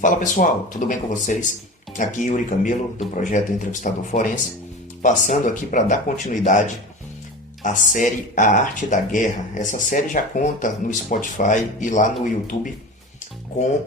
Fala pessoal, tudo bem com vocês? Aqui Yuri Camilo, do projeto Entrevistador Forense, passando aqui para dar continuidade à série A Arte da Guerra. Essa série já conta no Spotify e lá no YouTube com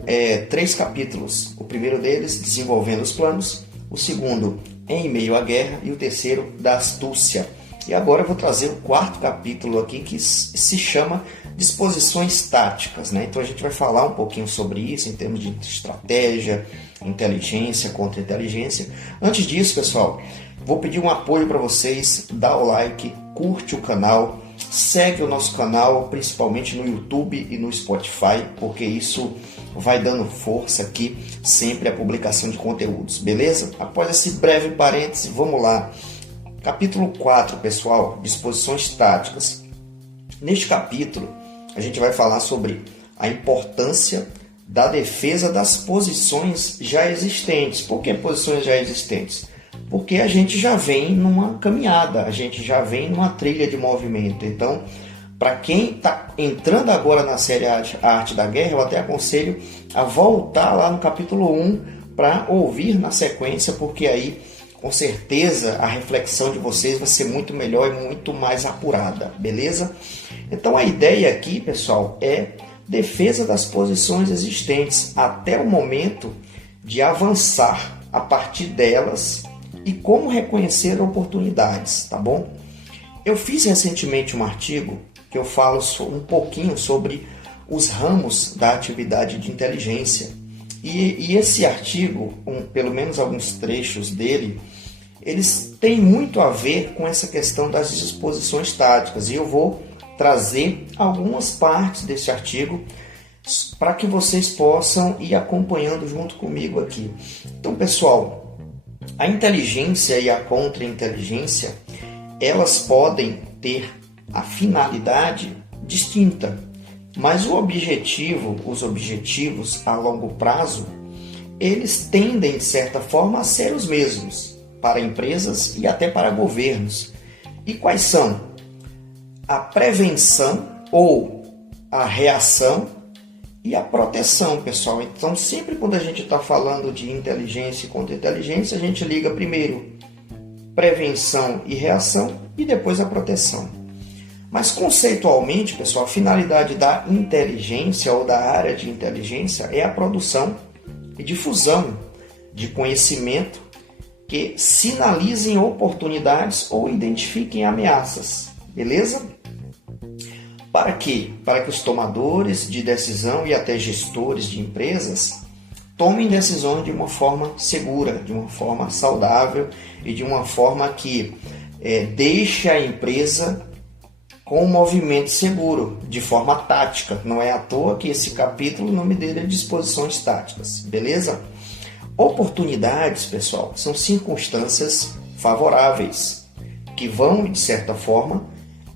3 capítulos. O primeiro deles, Desenvolvendo os Planos, o segundo, Em Meio à Guerra, e o terceiro, Da Astúcia. E agora eu vou trazer o 4º capítulo aqui, que se chama Disposições Táticas, né? Então a gente vai falar um pouquinho sobre isso em termos de estratégia, inteligência, contra-inteligência. Antes disso, pessoal, vou pedir um apoio para vocês, dá o like, curte o canal, segue o nosso canal, principalmente no YouTube e no Spotify, porque isso vai dando força aqui sempre à publicação de conteúdos, beleza? Após esse breve parêntese, vamos lá. Capítulo 4, pessoal, disposições táticas. Neste capítulo, a gente vai falar sobre a importância da defesa das posições já existentes. Por que posições já existentes? Porque a gente já vem numa caminhada, a gente já vem numa trilha de movimento. Então, para quem está entrando agora na série A Arte da Guerra, eu até aconselho a voltar lá no capítulo 1 para ouvir na sequência, porque aí, com certeza, a reflexão de vocês vai ser muito melhor e muito mais apurada, beleza? Então a ideia aqui, pessoal, é defesa das posições existentes até o momento de avançar a partir delas e como reconhecer oportunidades, tá bom? Eu fiz recentemente um artigo que eu falo um pouquinho sobre os ramos da atividade de inteligência. E esse artigo, pelo menos alguns trechos dele, eles têm muito a ver com essa questão das disposições táticas. E eu vou trazer algumas partes desse artigo para que vocês possam ir acompanhando junto comigo aqui. Então, pessoal, a inteligência e a contra-inteligência, elas podem ter a finalidade distinta, mas os objetivos a longo prazo, eles tendem, de certa forma, a ser os mesmos para empresas e até para governos. E quais são? A prevenção ou a reação e a proteção, pessoal. Então, sempre quando a gente está falando de inteligência e contra-inteligência, a gente liga primeiro prevenção e reação e depois a proteção. Mas conceitualmente, pessoal, a finalidade da inteligência ou da área de inteligência é a produção e difusão de conhecimento que sinalizem oportunidades ou identifiquem ameaças, beleza? Para quê? Para que os tomadores de decisão e até gestores de empresas tomem decisões de uma forma segura, de uma forma saudável e de uma forma que deixe a empresa com um movimento seguro, de forma tática. Não é à toa que esse capítulo, o nome dele é Disposições Táticas, beleza? Oportunidades, pessoal, são circunstâncias favoráveis que vão, de certa forma,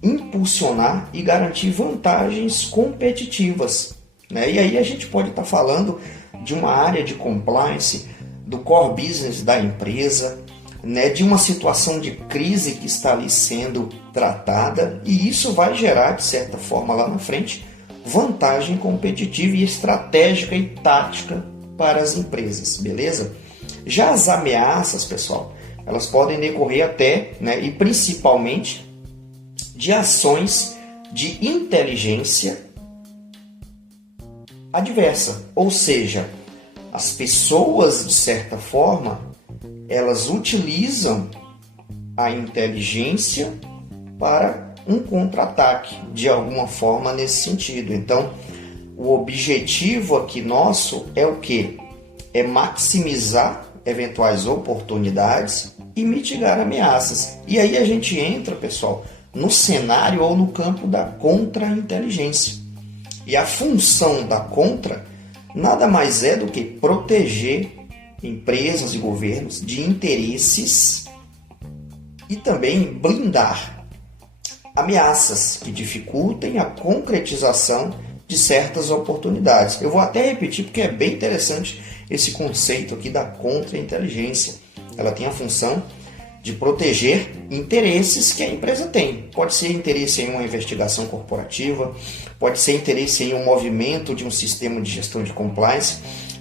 impulsionar e garantir vantagens competitivas, né? E aí a gente pode estar falando de uma área de compliance, do core business da empresa, né? De uma situação de crise que está ali sendo tratada, e isso vai gerar, de certa forma, lá na frente, vantagem competitiva e estratégica e tática para as empresas, beleza? Já as ameaças, pessoal, elas podem decorrer até, né, e principalmente de ações de inteligência adversa, ou seja, as pessoas, de certa forma, elas utilizam a inteligência para um contra-ataque, de alguma forma nesse sentido. Então, o objetivo aqui nosso é o quê? É maximizar eventuais oportunidades e mitigar ameaças. E aí a gente entra, pessoal, no cenário ou no campo da contra-inteligência. E a função da contra nada mais é do que proteger empresas e governos de interesses e também blindar ameaças que dificultem a concretização de certas oportunidades. Eu vou até repetir porque é bem interessante esse conceito aqui da contra-inteligência. Ela tem a função de proteger interesses que a empresa tem. Pode ser interesse em uma investigação corporativa, pode ser interesse em um movimento de um sistema de gestão de compliance,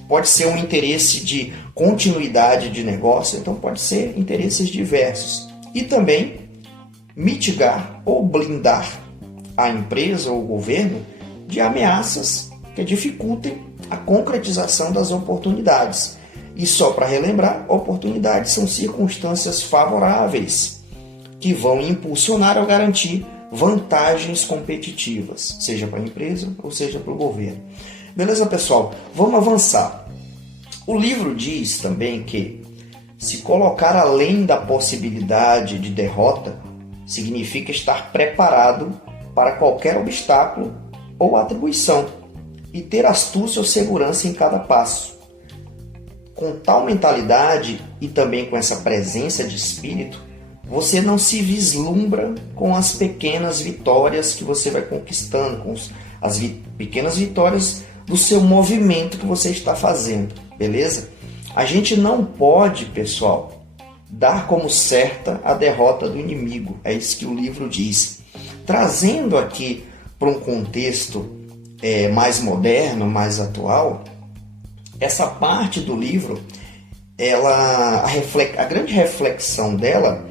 pode ser um interesse de continuidade de negócio, então pode ser interesses diversos. E também mitigar ou blindar a empresa ou o governo de ameaças que dificultem a concretização das oportunidades. E só para relembrar, oportunidades são circunstâncias favoráveis que vão impulsionar ou garantir vantagens competitivas, seja para a empresa ou seja para o governo. Beleza, pessoal? Vamos avançar. O livro diz também que se colocar além da possibilidade de derrota significa estar preparado para qualquer obstáculo ou atribuição e ter astúcia ou segurança em cada passo. Com tal mentalidade e também com essa presença de espírito, você não se vislumbra com as pequenas vitórias que você vai conquistando, com as pequenas vitórias do seu movimento que você está fazendo, beleza? A gente não pode, pessoal, dar como certa a derrota do inimigo, é isso que o livro diz. Trazendo aqui para um contexto mais moderno, mais atual, essa parte do livro, a grande reflexão dela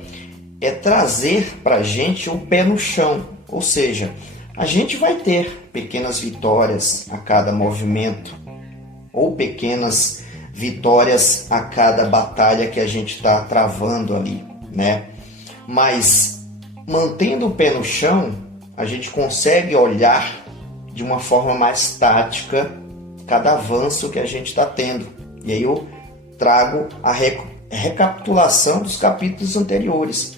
é trazer para a gente o pé no chão, ou seja, a gente vai ter pequenas vitórias a cada movimento ou pequenas vitórias a cada batalha que a gente está travando ali, né? Mas mantendo o pé no chão, a gente consegue olhar de uma forma mais tática cada avanço que a gente está tendo. E aí eu trago a recapitulação dos capítulos anteriores.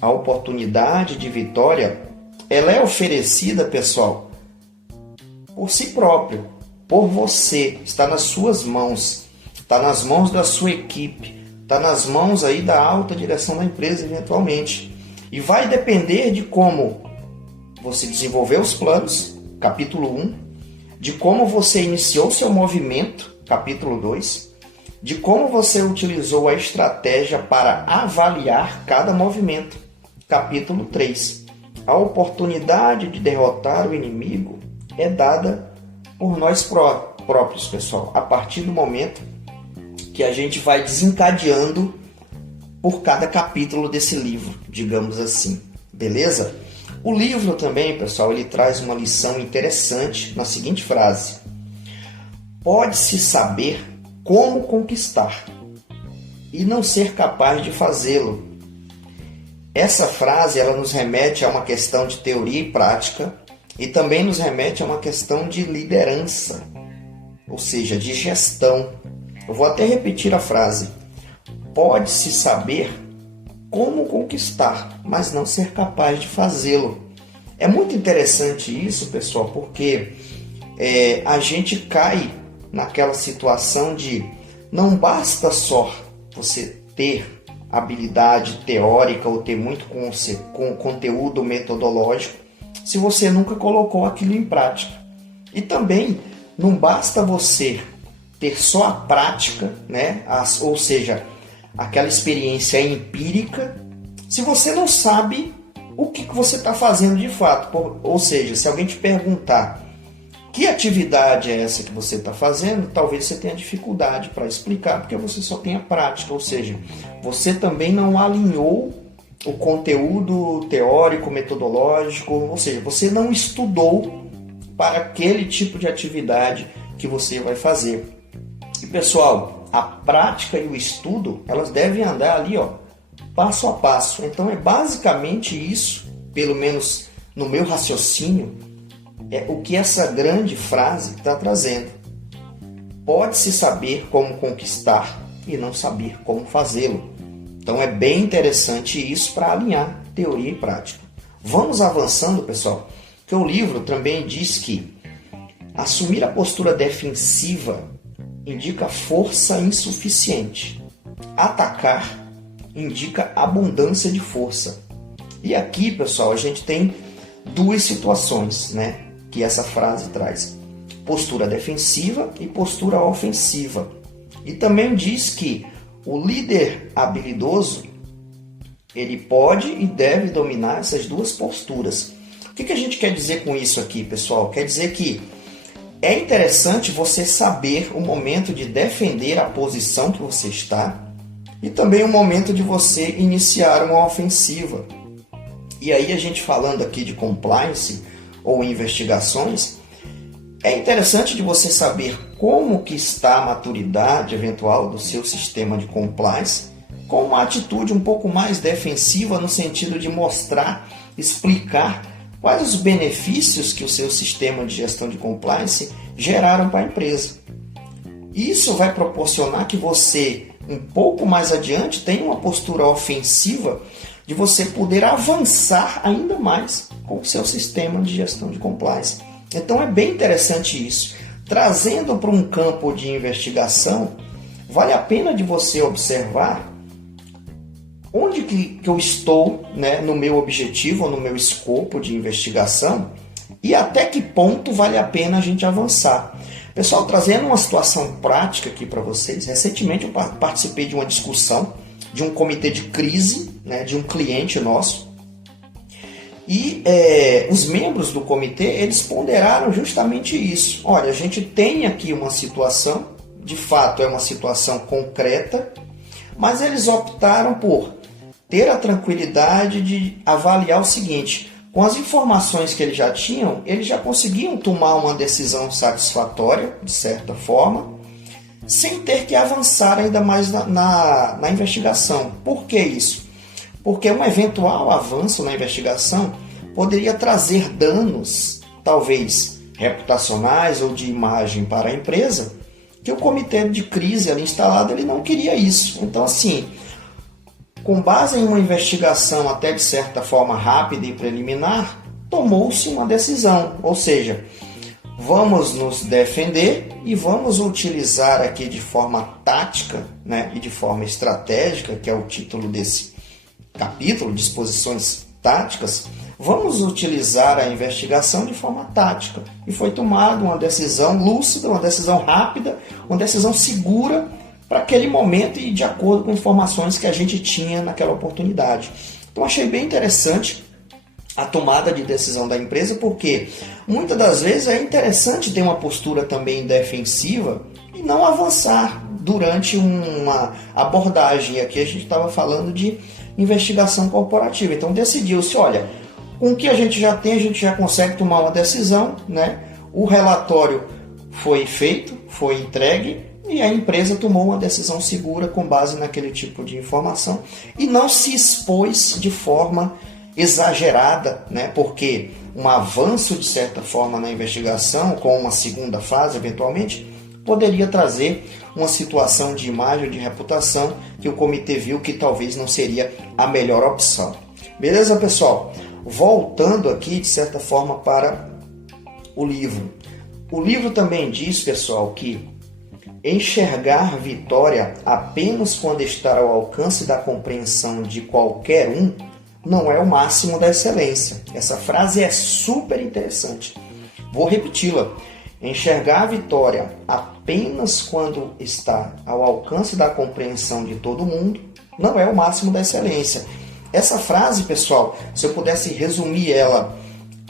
A oportunidade de vitória, ela é oferecida, pessoal, por si próprio, por você, está nas suas mãos, está nas mãos da sua equipe, está nas mãos aí da alta direção da empresa eventualmente. E vai depender de como você desenvolveu os planos, capítulo 1, de como você iniciou seu movimento, capítulo 2, de como você utilizou a estratégia para avaliar cada movimento, capítulo 3. A oportunidade de derrotar o inimigo é dada por nós próprios, pessoal, a partir do momento que a gente vai desencadeando por cada capítulo desse livro, digamos assim, beleza? O livro também, pessoal, ele traz uma lição interessante na seguinte frase: pode-se saber como conquistar e não ser capaz de fazê-lo. Essa frase ela nos remete a uma questão de teoria e prática e também nos remete a uma questão de liderança, ou seja, de gestão. Eu vou até repetir a frase: pode-se saber como conquistar, mas não ser capaz de fazê-lo. É muito interessante isso, pessoal, porque a gente cai naquela situação de não basta só você ter habilidade teórica ou ter muito conteúdo metodológico se você nunca colocou aquilo em prática. E também não basta você ter só a prática, né? Ou seja, aquela experiência empírica, se você não sabe o que você está fazendo de fato. Ou seja, se alguém te perguntar que atividade é essa que você está fazendo, talvez você tenha dificuldade para explicar, porque você só tem a prática, ou seja, você também não alinhou o conteúdo teórico, metodológico, ou seja, você não estudou para aquele tipo de atividade que você vai fazer. E pessoal, a prática e o estudo, elas devem andar ali, ó, passo a passo. Então é basicamente isso, pelo menos no meu raciocínio, é o que essa grande frase está trazendo. Pode-se saber como conquistar e não saber como fazê-lo. Então é bem interessante isso para alinhar teoria e prática. Vamos avançando, pessoal, que o livro também diz que assumir a postura defensiva indica força insuficiente. Atacar indica abundância de força. E aqui, pessoal, a gente tem duas situações, né, que essa frase traz: postura defensiva e postura ofensiva. E também diz que o líder habilidoso, ele pode e deve dominar essas duas posturas. O que a gente quer dizer com isso aqui, pessoal? Quer dizer que é interessante você saber o momento de defender a posição que você está e também o momento de você iniciar uma ofensiva. E aí a gente falando aqui de compliance ou investigações, é interessante de você saber como que está a maturidade eventual do seu sistema de compliance, com uma atitude um pouco mais defensiva no sentido de mostrar, explicar quais os benefícios que o seu sistema de gestão de compliance geraram para a empresa. Isso vai proporcionar que você, um pouco mais adiante, tenha uma postura ofensiva de você poder avançar ainda mais com o seu sistema de gestão de compliance. Então é bem interessante isso. Trazendo para um campo de investigação, vale a pena de você observar onde que eu estou, né, no meu objetivo ou no meu escopo de investigação e até que ponto vale a pena a gente avançar. Pessoal, trazendo uma situação prática aqui para vocês, recentemente eu participei de uma discussão de um comitê de crise, né, de um cliente nosso, e os membros do comitê, eles ponderaram justamente isso. Olha, a gente tem aqui uma situação, de fato é uma situação concreta, mas eles optaram por ter a tranquilidade de avaliar o seguinte: com as informações que eles já tinham, eles já conseguiam tomar uma decisão satisfatória, de certa forma, sem ter que avançar ainda mais na investigação. Por que isso? Porque um eventual avanço na investigação poderia trazer danos, talvez reputacionais ou de imagem para a empresa, que o comitê de crise ali instalado ele não queria isso. Então, assim, com base em uma investigação até de certa forma rápida e preliminar, tomou-se uma decisão, ou seja, vamos nos defender e vamos utilizar aqui de forma tática, né, e de forma estratégica, que é o título desse capítulo, disposições táticas, vamos utilizar a investigação de forma tática. E foi tomada uma decisão lúcida, uma decisão rápida, uma decisão segura para aquele momento e de acordo com informações que a gente tinha naquela oportunidade. Então achei bem interessante a tomada de decisão da empresa, porque muitas das vezes é interessante ter uma postura também defensiva e não avançar durante uma abordagem. E aqui a gente estava falando de investigação corporativa. Então decidiu-se, olha, com o que a gente já tem, a gente já consegue tomar uma decisão, né? O relatório foi feito, foi entregue e a empresa tomou uma decisão segura com base naquele tipo de informação e não se expôs de forma exagerada, né? Porque um avanço de certa forma na investigação, com uma segunda fase eventualmente, poderia trazer uma situação de imagem ou de reputação que o comitê viu que talvez não seria a melhor opção. Beleza, pessoal? Voltando aqui, de certa forma, para o livro. O livro também diz, pessoal, que enxergar vitória apenas quando está ao alcance da compreensão de qualquer um não é o máximo da excelência. Essa frase é super interessante. Vou repeti-la. Enxergar a vitória apenas quando está ao alcance da compreensão de todo mundo não é o máximo da excelência. Essa frase, pessoal, se eu pudesse resumir ela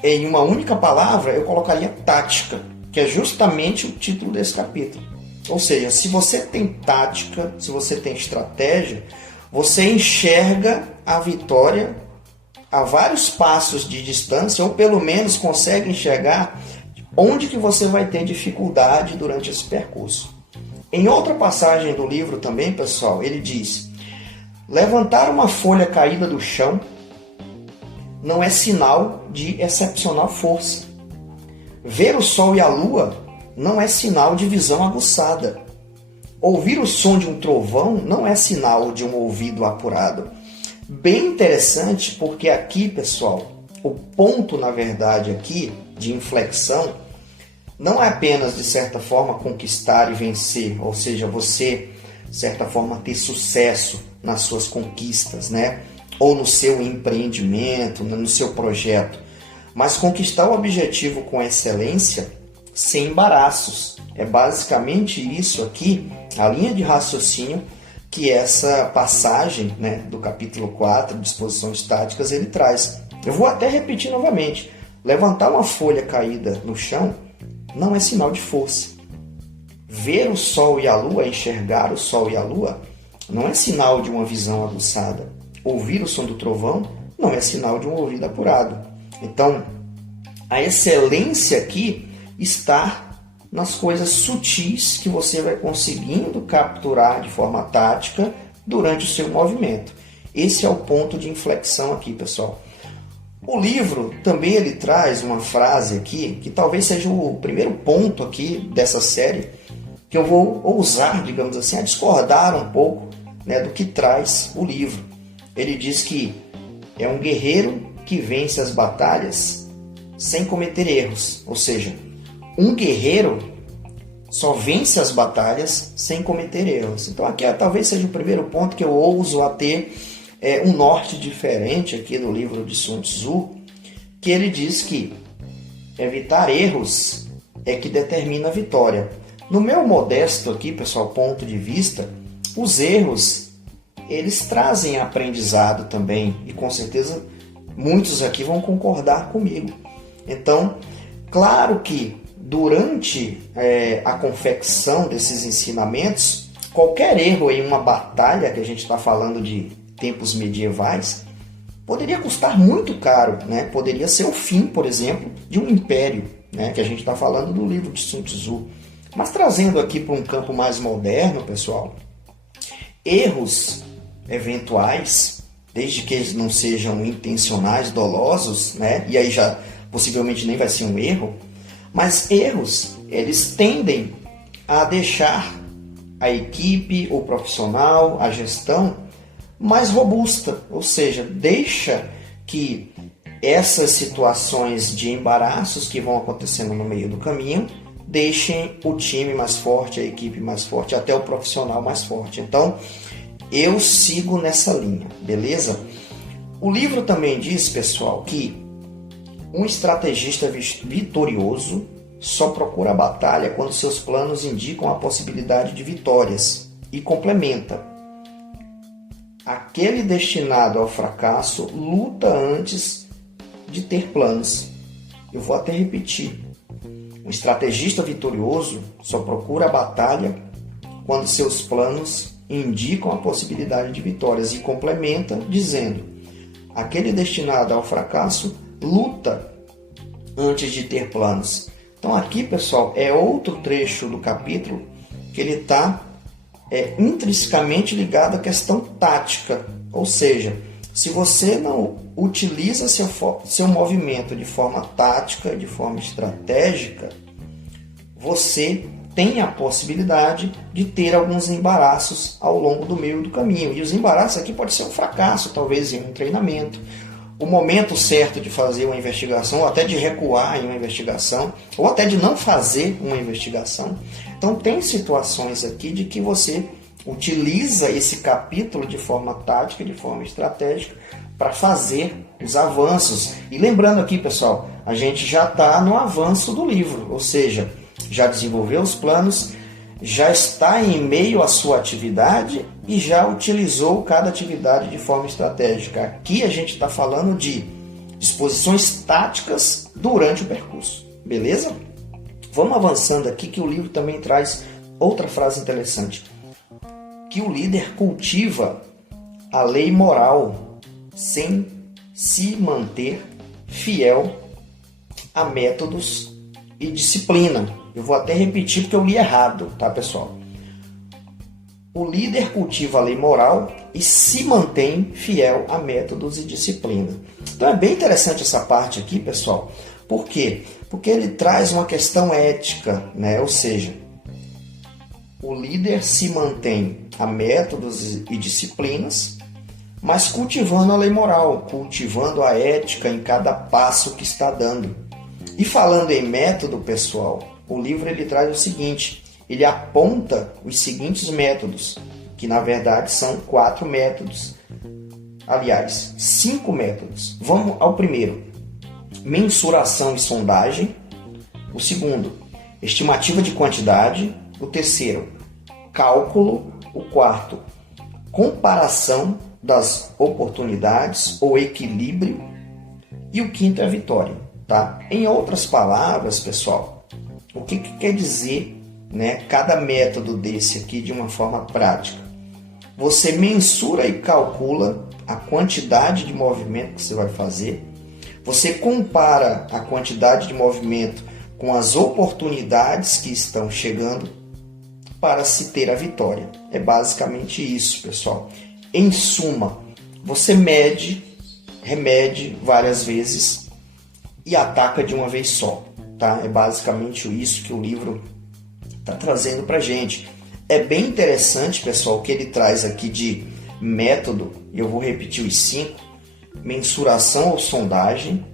em uma única palavra, eu colocaria tática, que é justamente o título desse capítulo. Ou seja, se você tem tática, se você tem estratégia, você enxerga a vitória a vários passos de distância, ou pelo menos consegue enxergar onde que você vai ter dificuldade durante esse percurso. Em outra passagem do livro também, pessoal, ele diz: levantar uma folha caída do chão não é sinal de excepcional força. Ver o sol e a lua não é sinal de visão aguçada. Ouvir o som de um trovão não é sinal de um ouvido apurado. Bem interessante, porque aqui, pessoal, o ponto, na verdade, aqui de inflexão não é apenas, de certa forma, conquistar e vencer, ou seja, você, de certa forma, ter sucesso nas suas conquistas, né? Ou no seu empreendimento, no seu projeto, mas conquistar o objetivo com excelência sem embaraços. É basicamente isso aqui, a linha de raciocínio que essa passagem, né, do capítulo 4, disposições táticas, ele traz. Eu vou até repetir novamente. Levantar uma folha caída no chão não é sinal de força. Ver o sol e a lua, enxergar o sol e a lua, não é sinal de uma visão aguçada. Ouvir o som do trovão não é sinal de um ouvido apurado. Então, a excelência aqui está nas coisas sutis que você vai conseguindo capturar de forma tática durante o seu movimento. Esse é o ponto de inflexão aqui, pessoal. O livro também ele traz uma frase aqui, que talvez seja o primeiro ponto aqui dessa série, que eu vou ousar, digamos assim, a discordar um pouco, né, do que traz o livro. Ele diz que é um guerreiro que vence as batalhas sem cometer erros. Ou seja, um guerreiro só vence as batalhas sem cometer erros. Então aqui talvez seja o primeiro ponto que eu ouso a ter um norte diferente aqui do livro de Sun Tzu, que ele diz que evitar erros é que determina a vitória. No meu modesto aqui, pessoal, ponto de vista, os erros, eles trazem aprendizado também, e com certeza muitos aqui vão concordar comigo. Então, claro que durante a confecção desses ensinamentos, qualquer erro em uma batalha, que a gente está falando de tempos medievais, poderia custar muito caro, né? Poderia ser o fim, por exemplo, de um império, né? Que a gente está falando do livro de Sun Tzu. Mas trazendo aqui para um campo mais moderno, pessoal, erros eventuais, desde que eles não sejam intencionais, dolosos, né? E aí já possivelmente nem vai ser um erro, mas erros, eles tendem a deixar a equipe, o profissional, a gestão mais robusta, ou seja, deixa que essas situações de embaraços que vão acontecendo no meio do caminho deixem o time mais forte, a equipe mais forte, até o profissional mais forte. Então, eu sigo nessa linha, beleza? O livro também diz, pessoal, que um estrategista vitorioso só procura a batalha quando seus planos indicam a possibilidade de vitórias e complementa. Aquele destinado ao fracasso luta antes de ter planos. Eu vou até repetir. Um estrategista vitorioso só procura a batalha quando seus planos indicam a possibilidade de vitórias e complementa dizendo: aquele destinado ao fracasso luta antes de ter planos. Então aqui, pessoal, é outro trecho do capítulo que ele está intrinsecamente ligado à questão tática. Ou seja, se você não utiliza seu movimento de forma tática, de forma estratégica, você tem a possibilidade de ter alguns embaraços ao longo do meio do caminho. E os embaraços aqui pode ser um fracasso, talvez em um treinamento, o momento certo de fazer uma investigação, ou até de recuar em uma investigação, ou até de não fazer uma investigação. Então tem situações aqui de que você utiliza esse capítulo de forma tática, de forma estratégica, para fazer os avanços. E lembrando aqui, pessoal, a gente já está no avanço do livro, ou seja, já desenvolveu os planos, já está em meio à sua atividade e já utilizou cada atividade de forma estratégica. Aqui a gente está falando de disposições táticas durante o percurso, beleza? Vamos avançando aqui que o livro também traz outra frase interessante, que o líder cultiva a lei moral sem se manter fiel a métodos e disciplina. Eu vou até repetir porque eu li errado, tá, pessoal? O líder cultiva a lei moral e se mantém fiel a métodos e disciplina. Então é bem interessante essa parte aqui, pessoal. Por quê? Porque ele traz uma questão ética, né? Ou seja, o líder se mantém a métodos e disciplinas, mas cultivando a lei moral, cultivando a ética em cada passo que está dando. E falando em método, pessoal, o livro ele traz o seguinte, ele aponta os seguintes métodos, que na verdade são 4 métodos, aliás, 5 métodos. Vamos ao primeiro, mensuração e sondagem. O segundo, estimativa de quantidade. O terceiro, cálculo. O quarto, comparação das oportunidades ou equilíbrio. E o quinto é a vitória. Tá? Em outras palavras, pessoal, O que quer dizer, né, cada método desse aqui de uma forma prática? Você mensura e calcula a quantidade de movimento que você vai fazer, você compara a quantidade de movimento com as oportunidades que estão chegando para se ter a vitória. É basicamente isso, pessoal. Em suma, você mede, remede várias vezes e ataca de uma vez só, tá? É basicamente isso que o livro está trazendo para a gente. É bem interessante, pessoal, o que ele traz aqui de método. Eu vou repetir os 5: mensuração ou sondagem,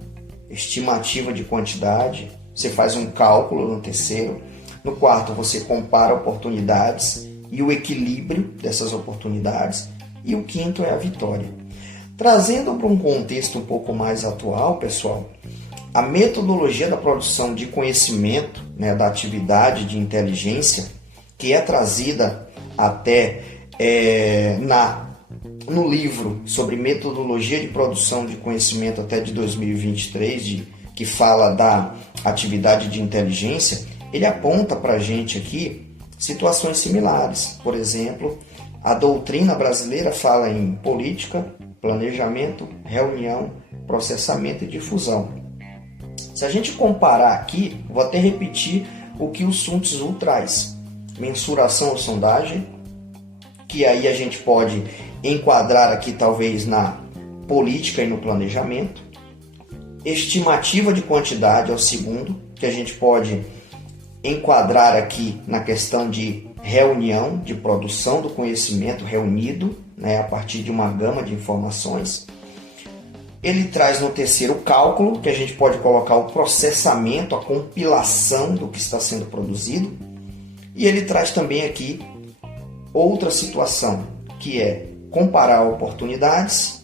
estimativa de quantidade, você faz um cálculo no terceiro. No quarto, você compara oportunidades e o equilíbrio dessas oportunidades. E o quinto é a vitória. Trazendo para um contexto um pouco mais atual, pessoal, a metodologia da produção de conhecimento, né, da atividade de inteligência, que é trazida até no livro sobre metodologia de produção de conhecimento até de 2023, que fala da atividade de inteligência, ele aponta para a gente aqui situações similares. Por exemplo, a doutrina brasileira fala em política, planejamento, reunião, processamento e difusão. Se a gente comparar aqui, vou até repetir o que o Sun Tzu traz: mensuração ou sondagem, que aí a gente pode enquadrar aqui talvez na política e no planejamento. Estimativa de quantidade é o segundo, que a gente pode enquadrar aqui na questão de reunião, de produção do conhecimento reunido, né, a partir de uma gama de informações. Ele traz no terceiro o cálculo, que a gente pode colocar o processamento, a compilação do que está sendo produzido. E ele traz também aqui outra situação, que é comparar oportunidades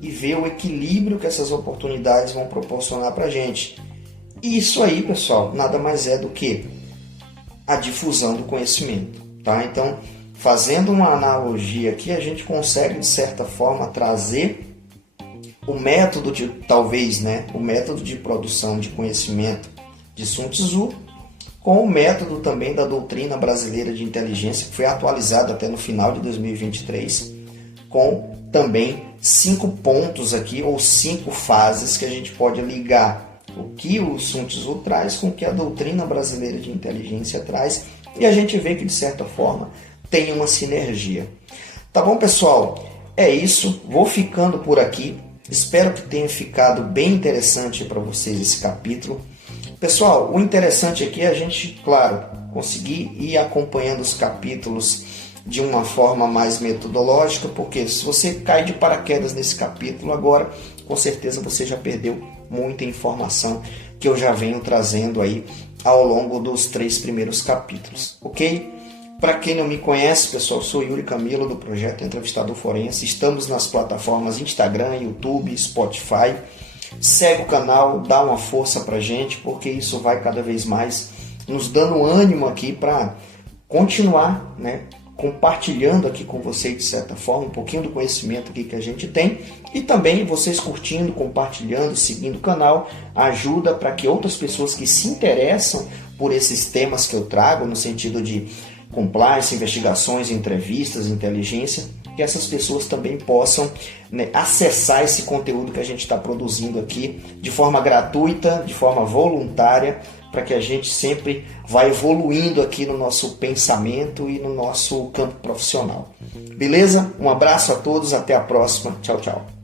e ver o equilíbrio que essas oportunidades vão proporcionar para a gente. E isso aí, pessoal, nada mais é do que a difusão do conhecimento, tá? Então, fazendo uma analogia aqui, a gente consegue, de certa forma, trazer o método de, talvez, né, o método de produção de conhecimento de Sun Tzu com o método também da doutrina brasileira de inteligência, que foi atualizado até no final de 2023, com também 5 pontos aqui, ou 5 fases que a gente pode ligar o que o Sun Tzu traz com o que a doutrina brasileira de inteligência traz, e a gente vê que, de certa forma, tem uma sinergia. Tá bom, pessoal? É isso. Vou ficando por aqui. Espero que tenha ficado bem interessante para vocês esse capítulo. Pessoal, o interessante aqui é a gente, claro, conseguir ir acompanhando os capítulos de uma forma mais metodológica, porque se você cai de paraquedas nesse capítulo agora, com certeza você já perdeu muita informação que eu já venho trazendo aí ao longo dos 3 primeiros capítulos, ok? Para quem não me conhece, pessoal, sou Yuri Camilo do Projeto Entrevistador Forense. Estamos nas plataformas Instagram, YouTube, Spotify. Segue o canal, dá uma força pra gente, porque isso vai cada vez mais nos dando ânimo aqui para continuar, né, compartilhando aqui com vocês, de certa forma, um pouquinho do conhecimento aqui que a gente tem. E também vocês curtindo, compartilhando, seguindo o canal, ajuda para que outras pessoas que se interessam por esses temas que eu trago, no sentido de compliance, investigações, entrevistas, inteligência, que essas pessoas também possam, né, acessar esse conteúdo que a gente está produzindo aqui de forma gratuita, de forma voluntária, para que a gente sempre vá evoluindo aqui no nosso pensamento e no nosso campo profissional. Beleza? Um abraço a todos, até a próxima. Tchau, tchau.